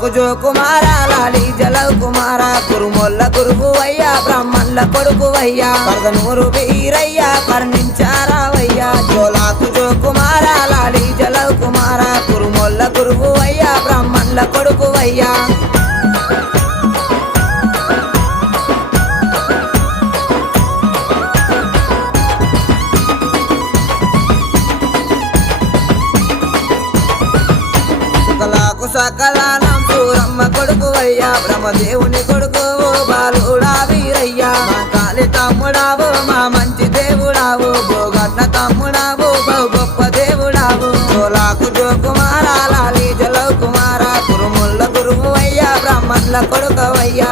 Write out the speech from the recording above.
జోలాకు జో కుమార లాలి జలవ్ కుమార కురుమొల్ల గురువువయ్యా బ్రాహ్మణుల కొడుకువయ్యా పరదనూరు వీరయ్యా కర్ణించారావయ్యా జోలాకు జో కుమార లాలి జలవ్ కుమార కురుమొల్ల గురువువయ్యా బ్రాహ్మణుల కొడుకువయ్యా సకలానం సూరమ్మ కొడుకువయ్యా బ్రహ్మదేవుని కొడుకు బాలుడా వీరయ్యా మా కాలి తమ్ముడావు మా మంచి దేవుడావు భోగన్న తమ్ముడావు బహు గొప్ప దేవుడావు జోలాకు జో కుమార లాలి జలవ్ కుమార కురుముల్ల గురువువయ్యా బ్రాహ్మణుల కొడుకువయ్యా